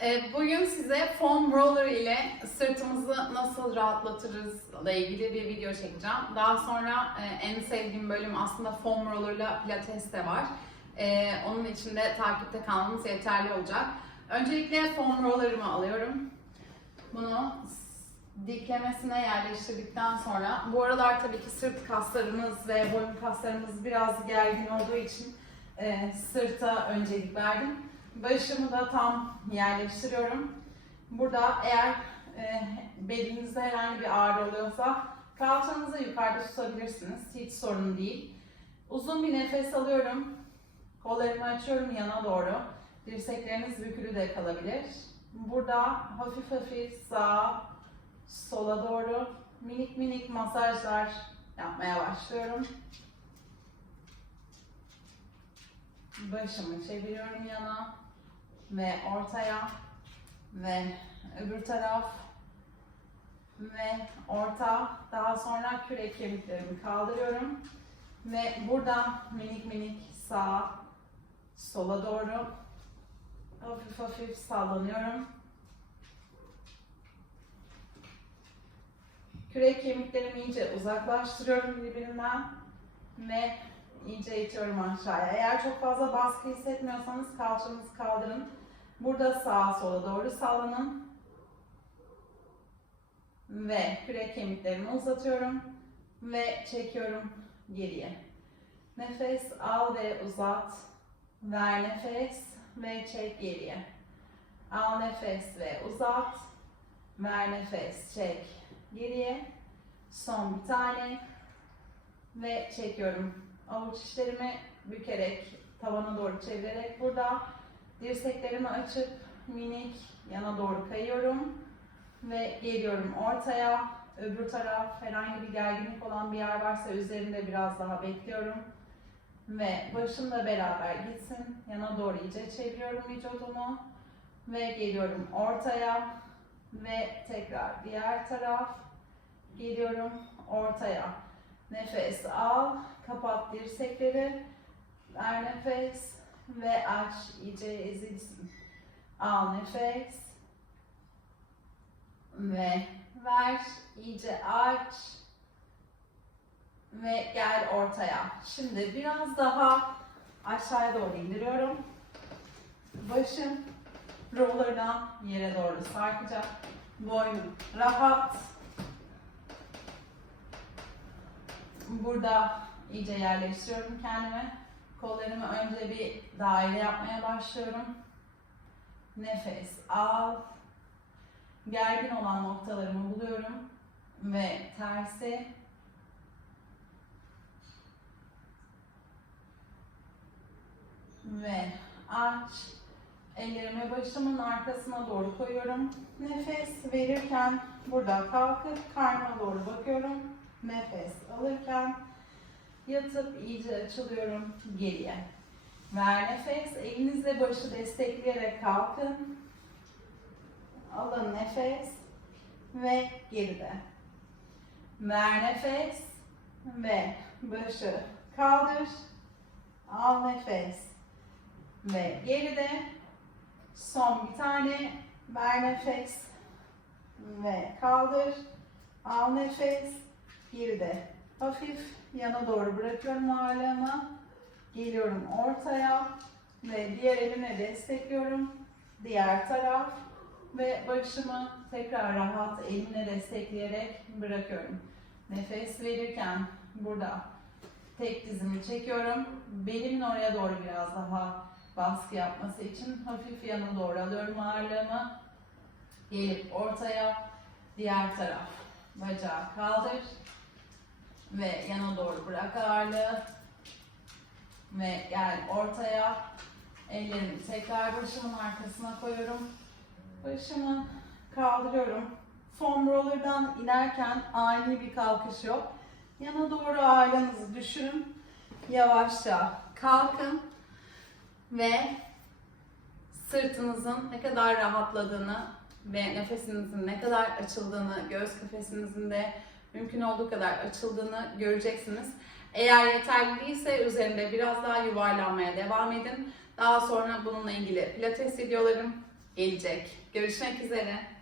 Ee, Bugün size foam roller ile sırtımızı nasıl rahatlatırız ile ilgili bir video çekeceğim. Daha sonra e, en sevdiğim bölüm aslında foam roller ile pilates de var. Ee, Onun için de takipte kalmanız yeterli olacak. Öncelikle foam roller'ımı alıyorum. Bunu diklemesine yerleştirdikten sonra bu aralar tabii ki sırt kaslarımız ve boyun kaslarımız biraz gergin olduğu için e, sırta öncelik verdim. Başımı da tam yerleştiriyorum. Burada eğer e, belinizde herhangi bir ağrı oluyorsa kalçanızı yukarıda tutabilirsiniz. Hiç sorun değil. Uzun bir nefes alıyorum. Kollarımı açıyorum yana doğru. Dirsekleriniz bükülü de kalabilir. Burada hafif hafif sağa, sola doğru minik minik masajlar yapmaya başlıyorum. Başımı çeviriyorum yana ve ortaya ve öbür taraf ve orta. Daha sonra kürek kemiklerimi kaldırıyorum ve burada minik minik sağa, sola doğru hafif hafif sallanıyorum. Kürek kemiklerimi iyice uzaklaştırıyorum birbirinden ve iyice itiyorum aşağıya. Eğer çok fazla baskı hissetmiyorsanız kalçanızı kaldırın. Burada sağa sola doğru sallanın. Ve kürek kemiklerimi uzatıyorum ve çekiyorum geriye. Nefes al ve uzat. Ver nefes ve çek geriye. Al nefes ve uzat. Ver nefes, çek geriye. Son bir tane. Ve çekiyorum. Avuç içlerimi bükerek, tavana doğru çevirerek burada dirseklerimi açıp minik yana doğru kayıyorum. Ve geliyorum ortaya. Öbür taraf herhangi bir gerginlik olan bir yer varsa üzerinde biraz daha bekliyorum. Ve başımla beraber gitsin. Yana doğru iyice çeviriyorum vücudumu. Ve geliyorum ortaya. Ve tekrar diğer taraf. Geliyorum ortaya. Nefes al. Kapat dirsekleri. Ver nefes. Ve aç. iyice ezilsin. Al nefes. Ve ver. iyice aç. Ve gel ortaya. Şimdi biraz daha aşağıya doğru indiriyorum. Başım rollerdan yere doğru sarkacak. Boynum rahat. Burada iyice yerleştiriyorum kendimi. Kollarımı önce bir daire yapmaya başlıyorum. Nefes al. Gergin olan noktalarımı buluyorum. Ve tersi. Ve aç. Ellerimi başımın arkasına doğru koyuyorum. Nefes verirken burada kalkıp karnıma doğru bakıyorum. Nefes alırken yatıp iyice açılıyorum geriye. Ver nefes. Elinizle başı destekleyerek kalkın. Alın nefes ve geride. Ver nefes ve başı kaldır. Al nefes ve geride. Son bir tane. Ver nefes ve kaldır. Al nefes. Geride. Hafif yana doğru bırakıyorum ağırlığımı. Geliyorum ortaya ve diğer elimle destekliyorum. Diğer taraf ve başımı tekrar rahat elimle destekleyerek bırakıyorum. Nefes verirken burada tek dizimi çekiyorum. Belimin oraya doğru biraz daha baskı yapması için hafif yana doğru alıyorum ağırlığımı. Gelip ortaya diğer taraf bacağı kaldır ve yana doğru bırak ağırlığı. Ve gel ortaya. Ellerimi tekrar başımın arkasına koyuyorum. Başımı kaldırıyorum. Foam roller'dan inerken ani bir kalkış yok. Yana doğru ağırlığınızı düşürün. Yavaşça kalkın. Ve sırtınızın ne kadar rahatladığını ve nefesinizin ne kadar açıldığını, göğüs kafesinizin de mümkün olduğu kadar açıldığını göreceksiniz. Eğer yeterli değilse üzerinde biraz daha yuvarlanmaya devam edin. Daha sonra bununla ilgili pilates videolarım gelecek. Görüşmek üzere.